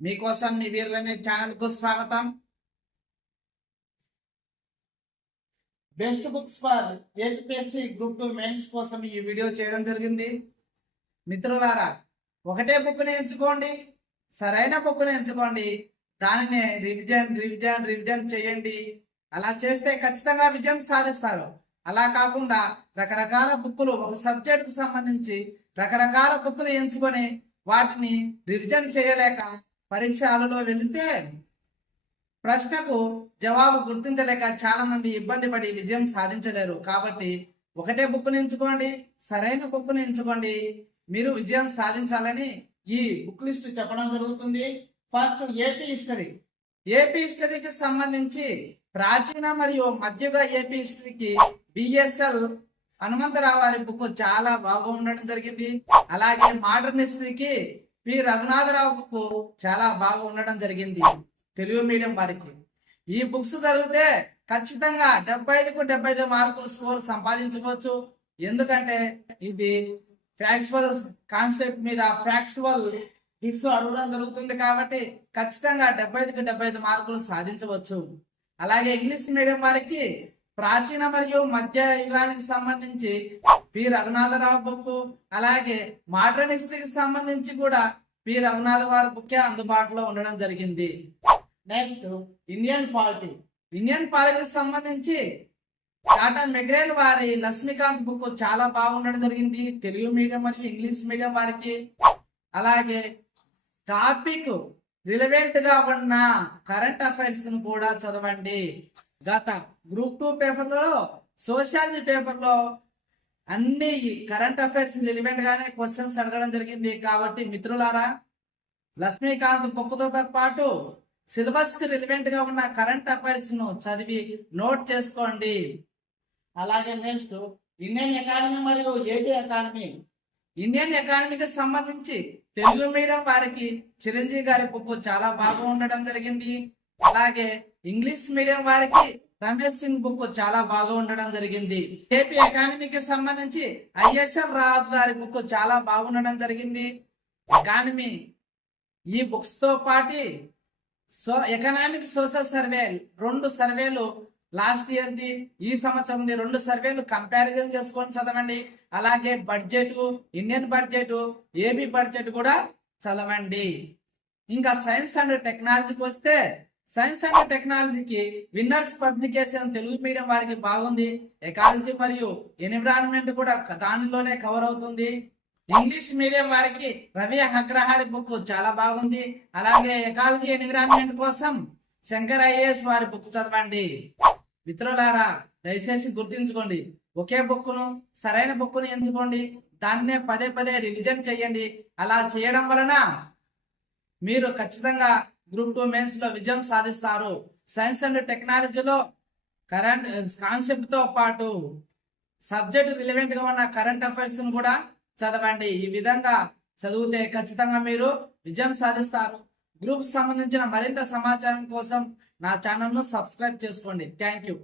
మీకోసం మీ వీరులనే ఛానల్ కు స్వాగతం. Best books for APSC group 2 mains కోసం ఈ వీడియో చేయడం జరిగింది. మిత్రులారా, ఒకటే బుక్ ని ఎంచుకోండి, సరైన బుక్ ని ఎంచుకోండి, దానిని రివిజన్ చేయండి. అలా చేస్తే ఖచ్చితంగా విజయం సాధిస్తారు. అలా కాకుండా రకరకాల బుక్కులు, ఒక సబ్జెక్ట్ కు సంబంధించి రకరకాల బుక్కులు ఎంచుకొని వాటిని రివిజన్ చేయలేక పరీక్ష హాలులో వెళితే ప్రశ్నకు జవాబు గుర్తించలేక చాలా మంది ఇబ్బంది పడి విజయం సాధించలేరు. కాబట్టి ఒకటే బుక్ను ఎంచుకోండి, సరైన బుక్ను ఎంచుకోండి, మీరు విజయం సాధించాలని ఈ బుక్ లిస్ట్ చెప్పడం జరుగుతుంది. First AP history. ఏపీ హిస్టరీకి సంబంధించి ప్రాచీన మరియు మధ్యయుగ ఏపీ హిస్టరీకి బిఎస్ఎల్ హనుమంతరావు వారి బుక్ చాలా బాగా ఉండడం జరిగింది. అలాగే మోడర్న్ హిస్టరీకి పి రఘునాథరావు బుక్ చాలా బాగా ఉండడం జరిగింది తెలుగు మీడియం వారికి. ఈ బుక్స్ చదివితే ఖచ్చితంగా 75కు 75 మార్కులు స్కోర్ సంపాదించవచ్చు. ఎందుకంటే ఇది ఫ్యాక్చువల్ కాన్సెప్ట్ మీద ఫ్యాక్చువల్ టిప్స్ అడగడం జరుగుతుంది కాబట్టి ఖచ్చితంగా 75కు 75 మార్కులు సాధించవచ్చు. అలాగే ఇంగ్లీష్ మీడియం వారికి ప్రాచీన మరియు మధ్య యుగానికి సంబంధించి పి రఘునాథరావు బుక్, అలాగే మోడర్న్ హిస్టరీకి సంబంధించి కూడా పి రఘునాథ వారి బుక్ అందుబాటులో ఉండడం జరిగింది. Next Indian polity. ఇండియన్ పాలిటీకి సంబంధించి టాటా మెగ్రేల్ వారి లక్ష్మీకాంత్ బుక్ చాలా బాగుండడం జరిగింది తెలుగు మీడియం మరియు ఇంగ్లీష్ మీడియం వారికి. అలాగే టాపిక్ రిలవెంట్ గా ఉన్న కరెంట్ అఫైర్స్ ను కూడా చదవండి. గత గ్రూప్ 2 పేపర్లో, సోషాలజీ పేపర్లో అన్ని కరెంట్ అఫైర్స్ రిలవెంట్ గానే క్వశ్చన్స్ అడగడం జరిగింది. కాబట్టి మిత్రులారా, లక్ష్మీకాంత్ బుక్ తో పాటు సిలబస్ కి రిలవెంట్ గా ఉన్న కరెంట్ అఫైర్స్ ను చదివి నోట్ చేసుకోండి. అలాగే నెక్స్ట్ ఇండియన్ ఎకానమీ మరియు ఏపీ ఎకానమీ. ఇండియన్ ఎకానమీకి సంబంధించి తెలుగు మీడియం వారికి చిరంజీవి గారి బుక్ చాలా బాగా ఉండడం జరిగింది. అలాగే ఇంగ్లీష్ మీడియం వారికి రమేష్ సింగ్ బుక్ చాలా బాగా ఉండడం జరిగింది. ఏపీ ఎకానమీకి సంబంధించి ఐఎస్ఎఫ్ రాజు గారి బుక్ చాలా బాగుండడం జరిగింది. ఎకానమీ ఈ బుక్స్ తో పాటు ఎకనామిక్ సోషల్ సర్వే 2 సర్వేలు లాస్ట్ ఇయర్ ది, ఈ సంవత్సరం 2 సర్వేలు కంపారిజన్ చేసుకొని చదవండి. అలాగే budget, Indian budget, AP budget కూడా చదవండి. ఇంకా సైన్స్ అండ్ టెక్నాలజీకి వస్తే సైన్స్ అండ్ టెక్నాలజీకి విన్నర్స్ పబ్లికేషన్ తెలుగు మీడియం వారికి బాగుంది. ఎకాలజీ మరియు ఎన్విరాన్మెంట్ కూడా దానిలోనే కవర్ అవుతుంది. ఇంగ్లీష్ మీడియం వారికి రవి అగ్రహారి బుక్ చాలా బాగుంది. అలాగే ఎకాలజీ ఎన్విరాన్మెంట్ కోసం శంకర్ ఐఏఎస్ వారి బుక్ చదవండి. మిత్రులారా, దయచేసి గుర్తుంచుకోండి, ఒకే బుక్ను, సరైన బుక్ను ఎంచుకోండి, దాన్నే పదే పదే రివిజన్ చేయండి. అలా చేయడం వలన మీరు ఖచ్చితంగా గ్రూప్ 2 మెయిన్స్ లో విజయం సాధిస్తారు. సైన్స్ అండ్ టెక్నాలజీలో కరెంట్ కాన్సెప్ట్ తో పాటు సబ్జెక్ట్ రిలవెంట్ గా ఉన్న కరెంట్ అఫైర్స్ కూడా చదవండి. ఈ విధంగా చదివితే ఖచ్చితంగా మీరు విజయం సాధిస్తారు. గ్రూప్ సంబంధించిన మరింత సమాచారం కోసం నా ఛానల్ ను సబ్స్క్రైబ్ చేసుకోండి. Thank you.